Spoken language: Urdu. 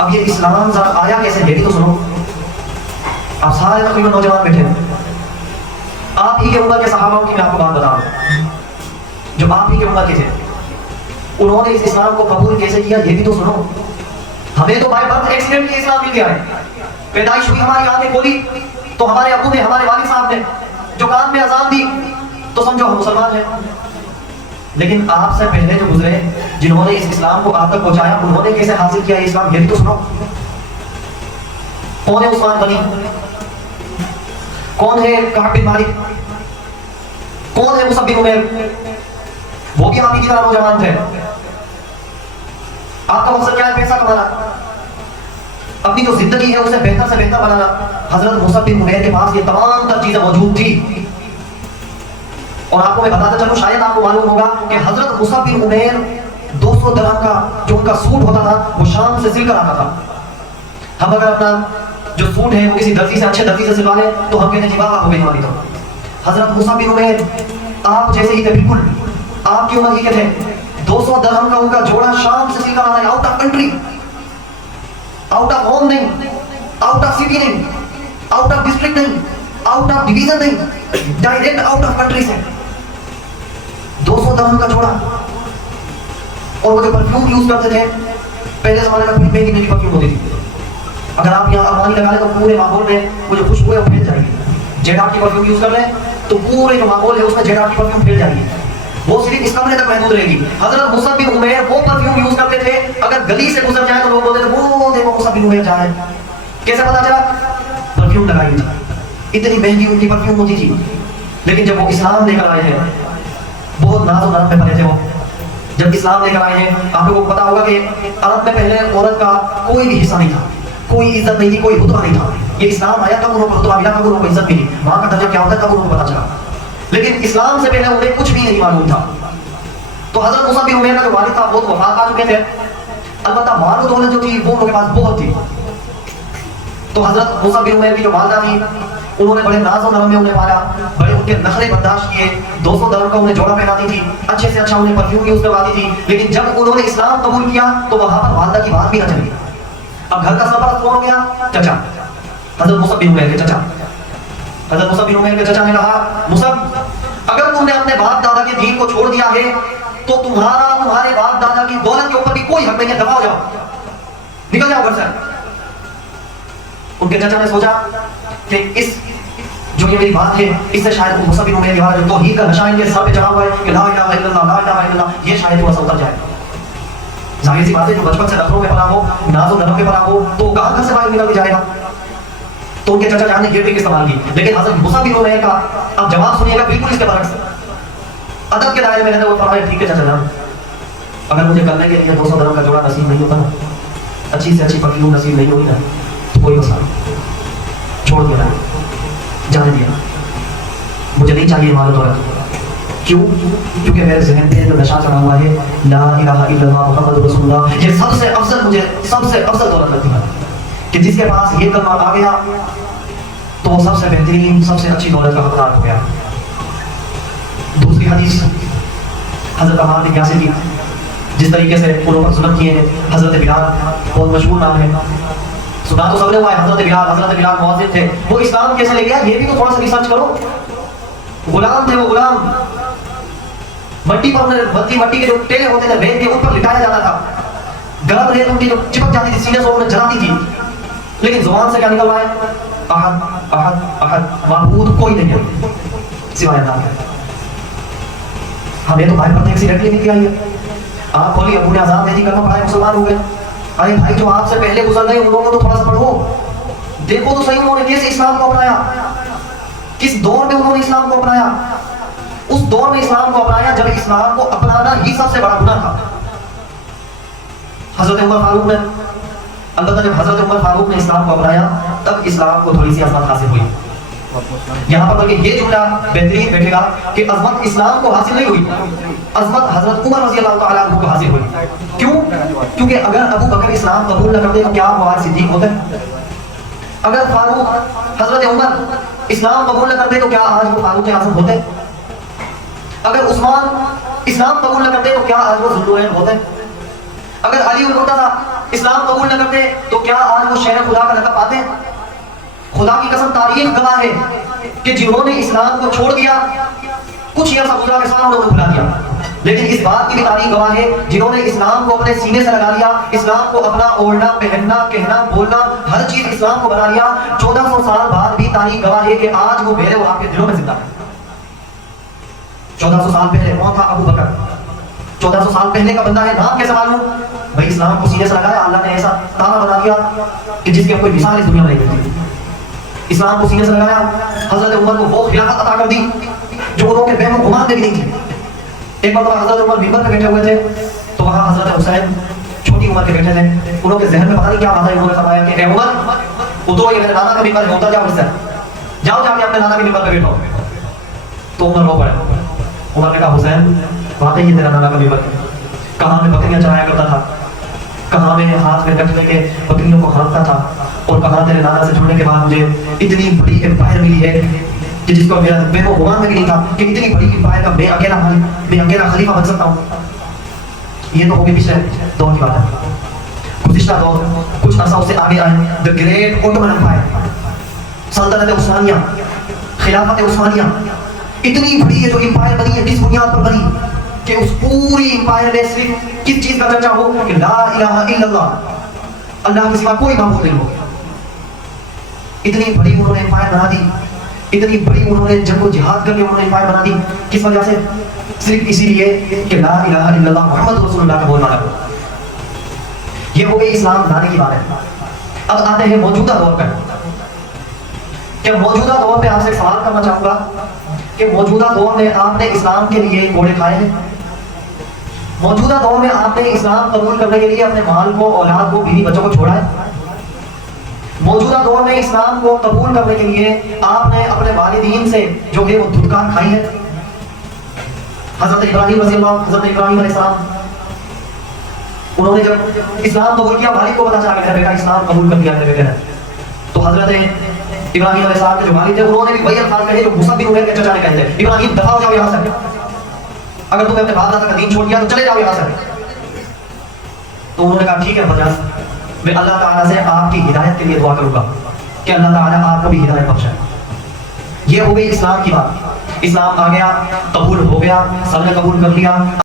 اب یہ اسلام آیا کیسے یہ بھی تو سنو. آپ سارے تقریباً نوجوان بیٹھے ہیں, آپ ہی کے عمر کے صحابہ کی میں آپ کو بات بتا رہا ہوں جو آپ ہی کے عمر کے تھے, انہوں نے اس اسلام کو قبول کیسے کیا یہ بھی تو سنو. ہمیں تو بائی برتھ ایکسیڈنٹ اسلام مل گیا ہے, پیدائش ہوئی ہماری آنکھیں کھولی تو ہمارے ابو نے ہمارے والد صاحب نے جو کان میں اذان دی تو سمجھو ہم مسلمان ہیں. لیکن آپ سے پہلے جو گزرے جنہوں نے اس اسلام کو آپ تک پہنچایا انہوں نے کیسے حاصل کیا یہ اسلام یہ بھی تو سنو. کون ہے عثمان غنی, کون ہے کعب بن مالک, کون ہے مصعب بن عمیر, وہ بھی آپ ہی کی طرح نوجوان تھے. آپ کا مقصد کیا ہے؟ پیسہ کمانا, اپنی جو زندگی ہے اسے بہتر سے بہتر بنانا. حضرت مصعب بن عمیر کے پاس یہ تمام تر چیزیں موجود تھی. اور آپ کو میں بتاتا چلوں, شاید آپ کو معلوم ہوگا کہ حضرت مصعب بن عمیر 200 درہم کا جو ان کا سوٹ ہوتا تھا وہ شام سے سل کر آتا تھا. ہم اگر اپنا جو سوٹ ہے وہ کسی درزی سے اچھے درزی سے سلوا لیں تو ہم کہتے ہیں جی واہ ہو گئی ہماری. تو حضرت مصعب بن عمیر آپ جیسے ہی تھے, بالکل آپ کی عمر ہی کے تھے. 200 درہم کا ان کا جوڑا شام سے سل کر آنا ہے, out of country, out of home نہیں, آؤٹ آف سٹی نہیں, آؤٹ آف ڈسٹرکٹ نہیں, آؤٹ آف ڈویژن نہیں, ڈائریکٹ آؤٹ آف کنٹری سے 200 درہم کا جوڑا. اور وہ جو پرفیوم یوز کرتے تھے پہلے زمانے میں بڑی مہنگی مہنگی پرفیوم ہوتی تھی. اگر آپ یہاں ارمانی لگا لیں تو پورے ماحول میں وہ جو خوشبو ہے وہ پھیل جائے گی. جیڈ آرٹ کی پرفیوم یوز کر لیں تو پورے جو ماحول ہے اس میں جیڈ آرٹ کی پرفیوم پھیل جائے گی, وہ صرف اس کمرے تک محدود رہے گی. حضرت مصعب بن عمیر وہ پرفیوم یوز کرتے تھے, اگر گلی سے گزر جائیں تو لوگ بولتے تھے وہ دیکھو مصعب بن عمیر جائے. کیسے پتا چلا؟ پرفیوم لگائی تھی, اتنی مہنگی ان کی پرفیوم ہوتی تھی. لیکن جب وہ اسلام لے کر آئے ہیں, بہت ناز و نرم میں پڑے تھے وہ, جب اسلام لے کر آئے ہیں آپ لوگوں کو پتا ہوگا کہ عرب میں پہلے عورت کا کوئی بھی حصہ نہیں تھا, کوئی عزت نہیں تھی, کوئی رتبہ نہیں تھا. یہ اسلام آیا تب انہوں کو رتبہ ملا, تب انہوں کو عزت ملی, وہاں کا درجہ کیا ہوتا ہے تب انہوں کو پتا چلا. لیکن اسلام سے پہلے انہیں کچھ بھی نہیں معلوم تھا. تو حضرت مصعب بن عمیر کا جو والد تھا وہ تو وفات پا چکے تھے, البتہ مال و دولت جو تھی وہ ان کے پاس بہت تھی. تو حضرت مصعب بن عمیر کی جو والدہ تھی انہوں نے بڑے ناز و نرم میں انہیں پالا, بڑے ان کے نخرے برداشت کیے. 200 درہم کا انہیں جوڑا پہناتی تھی, اچھے سے اچھا انہیں پرفیوم یوز کرواتی تھی. لیکن جب انہوں نے اسلام قبول کیا تو وہاں پر والدہ کی بات بھی نہ چلی. اب گھر کا سرپرست کون ہو گیا؟ چچا, حضرت مصعب بن عمیر کے چچا. حضرت مصعب بن عمیر کے چچا نے کہا مصعب اگر تم نے اپنے باپ دادا کے دین کو چھوڑ دیا ہے تو تمہارے باپ دادا کی دولت کے اوپر بھی کوئی حق نہیں ہے, دفع ہو جاؤ, نکل جاؤ گھر سے. ان کے چچا نے سوچا کہ اس جو یہ میری بات ہے اس سے شاید مصعب بن عمیر جو توحید کا نشہ ان کے سر پہ چڑھا ہوا ہے کہ لا الہ الا اللہ لا الہ الا اللہ, یہ شاید تھوڑا سا اتر جائے. ظاہر سی بات ہے جو بچپن سے نخروں میں پڑا ہو, ناز و نرم میں پڑا ہو تو کہاں گھر سے باہر نکل کے جائے گا. تو ان کے چچا جان نے یہ ٹرک استعمال کی. لیکن حضرت مصعب بن عمیر کا اب جواب سنیے گا بالکل اس کے برعکس, ادب کے دائرے میں رہتے وہ فرمایا ٹھیک ہے چچا جان, اگر مجھے کرنے کے لیے 200 درہم کا جوڑا نصیب نہیں ہوتا نا, اچھی سے اچھی پرفیوم نصیب نہیں ہوئی نا, تو کوئی مسئلہ نہیں, چھوڑ دیا, جانے دیا, مجھے نہیں چاہیے مال و دولت. کیوں؟ کیونکہ میرے ذہن پہ جو نشہ چڑھا ہوا ہے لا الہ الا اللہ محمد رسول اللہ, یہ سب سے افضل, مجھے سب سے افضل دولت لگتی ہے کہ جس کے پاس یہ کلمہ آ گیا تو وہ سب سے بہترین, سب سے اچھی دولت کا حقدار ہو گیا. دوسری حدیث حضرت عمار بن یاسر کی, جس طریقے سے انہوں پر ظلم کیے ہیں. حضرت بلال بہت مشہور نام ہے, سنا تو سب نے ہوا ہے. حضرت بلال مؤذن تھے, وہ اسلام کیسے لے گیا یہ بھی تو تھوڑا سا ریسرچ کرو. غلام تھے وہ, غلام مٹی پر مٹی کے جو ٹیلے ہوتے تھے ریت کے ان پر لٹایا جاتا تھا, گرم ریت ان کی جو چپک جاتی تھی سینے سے انہیں جلاتی تھی. لیکن زبان سے کیا نکل رہا ہے؟ احد احد احد, معبود کوئی نہیں ہے سوائے اللہ کے. ہمیں تو بھائی پر ایکسیڈنٹ نہیں کیا ہے, آپ بولی ابو نے آزاد دے دی کرنا پڑھائے مسلمان ہو گئے. ارے بھائی جو آپ سے پہلے گزر گئے ان لوگوں کو تو تھوڑا سا پڑھو, دیکھو تو صحیح انہوں نے کیسے اسلام کو اپنایا, کس دور میں انہوں نے اسلام کو اپنایا. اس دور میں اسلام کو اپنایا جب اسلام کو اپنانا ہی سب سے بڑا گناہ تھا. حضرت عمر فاروق نے, البتہ جب حضرت عمر فاروق نے اسلام کو اپنایا تب اسلام کو تھوڑی سی عظمت حاصل ہوئی. یہاں پر بلکہ یہ جملہ بہترین بیٹھے گا کہ عظمت اسلام کو حاصل نہیں ہوئی, عظمت حضرت عمر رضی اللہ تعالیٰ عنہ کو حاصل ہوئی. کیوں؟ کیونکہ اگر ابو بکر اسلام قبول نہ کرتے تو کیا وہ آج صدیق ہوتے؟ اگر فاروق حضرت عمر اسلام قبول نہ کرتے تو کیا آج وہ فاروق اعظم ہوتے؟ اگر عثمان اسلام قبول نہ کرتے تو کیا آج وہ ذوالنورین ہوتے؟ اگر علی المرتضیٰ اسلام قبول نہ کرتے تو کیا آج وہ شہر خدا کا لقب پاتے ہیں؟ خدا کی قسم تاریخ گواہ ہے کہ جنہوں نے اسلام کو چھوڑ دیا کچھ عرصہ گزرا کے ساتھ انہوں نے بھلا دیا، لیکن اس بات کی بھی تاریخ گواہ ہے جنہوں نے اسلام کو اپنے سینے سے لگا لیا، اسلام کو اپنا اوڑھنا پہننا کہنا بولنا ہر چیز اسلام کو بنا لیا، 1400 سال بعد بھی تاریخ گواہ ہے کہ آج وہ میرے اور آپ کے دلوں میں زندہ ہے۔ 1400 سال پہلے کون تھا؟ ابو بکر۔ 1400 سال پہلے کا بندہ ہے، نام کیسے معلوم؟ بھائی اسلام کو سینے سے لگایا، اللہ نے ایسا تانا بنا دیا کہ جس کی کوئی مثال اس دنیا میں نہیں ملتی۔ اسلام کو سینے سے لگایا، حضرت عمر کو وہ خلافت عطا کر دی جو انہوں کے بہم و گمان میں بھی نہیں تھی۔ ایک بار حضرت عمر منبر پہ بیٹھے ہوئے تھے تو وہاں حضرت حسین چھوٹی عمر کے بیٹھے تھے، انہوں کے ذہن میں پتہ نہیں کیا بات ہے، انہوں نے فرمایا کہ اے عمر اترو، یہ میرے نانا کا منبر ہے، اتر جاؤ اس سے، جاؤ جا کے اپنے نانا کے منبر پہ بیٹھو۔ تو عمر رو پڑے۔ عمر نے کہا حسین واقعی یہ تیرا نانا کا منبر ہے، کہاں میں بکریاں چرایا کرتا تھا، کہاں میں ہاتھ میں رکھ لے کے بکریوں کو ہانکتا تھا، اور کہاں تیرے نانا سے جڑنے کے بعد مجھے اتنی بڑی ایمپائر ملی ہے کہ جس کو میرا بے و گمان میں بھی نہیں تھا کہ اتنی بڑی ایمپائر کا میں اکیلا خلیفہ بن سکتا ہوں۔ یہ تو ہوگی پچھلے دور کی بات ہے۔ گزشتہ دور کچھ عرصہ اس سے آگے آئے، دا گریٹ اوٹومن امپائر، سلطنت عثمانیہ، خلافت عثمانیہ، اتنی بڑی یہ جو امپائر بنی ہے، کس بنیاد پر بنی کہ اس پوری امپائر میں صرف کس چیز کا چرچا ہو کہ لا الہ الا اللہ، اللہ کے سوا کوئی معبود نہیں ہو۔ اتنی بڑی انہوں نے امپائر بنا دی، اتنی بڑی انہوں نے جنگ و جہاد کر کے انہوں نے امپائر بنا دی، کس وجہ سے؟ صرف اسی لیے کہ لا الہ الا اللہ محمد رسول اللہ کا بولنا رہا۔ یہ ہو گئی اسلام لانے کی بات ہے۔ اب آتے ہیں موجودہ دور پر کہ موجودہ دور پہ آپ سے ایک سوال کرنا چاہوں گا کہ موجودہ دور میں آپ نے اسلام کے لیے کوڑے کھائے ہیں؟ موجودہ دور میں آپ نے اسلام قبول کرنے کے لیے اپنے مال کو، اولاد کو، بیوی بچوں کو چھوڑا ہے؟ موجودہ دور میں اسلام کو قبول کرنے کے لیے آپ نے اپنے والدین سے جو ہے وہ دھتکار کھائی ہے؟ حضرت ابراہیم رضی اللہ، حضرت ابراہیم علیہ السلام، انہوں نے جب اسلام قبول کیا، والد کو پتا چلا کہ میرا بیٹا اسلام قبول کر لیا میرے بیٹے نے، تو حضرت ابراہیم علیہ السلام کے جو والد تھے انہوں نے بھی وہی الفاظ کہے جو موسیٰ بن عمیر کے چچا نے کہے تھے، ابراہیم دفع ہو جاؤ یہاں سے، اگر تم نے اپنے باپ دادا کا دین چھوڑ دیا تو چلے جاؤ یہاں سے۔ تو انہوں نے کہا ٹھیک ہے بجاز، میں اللہ تعالیٰ سے آپ کی ہدایت کے لیے دعا کروں گا کہ اللہ تعالیٰ آپ کو بھی ہدایت بخشے۔ یہ ہو گئی اسلام کی بات۔ اسلام آ گیا، قبول ہو گیا، سب نے قبول کر لیا۔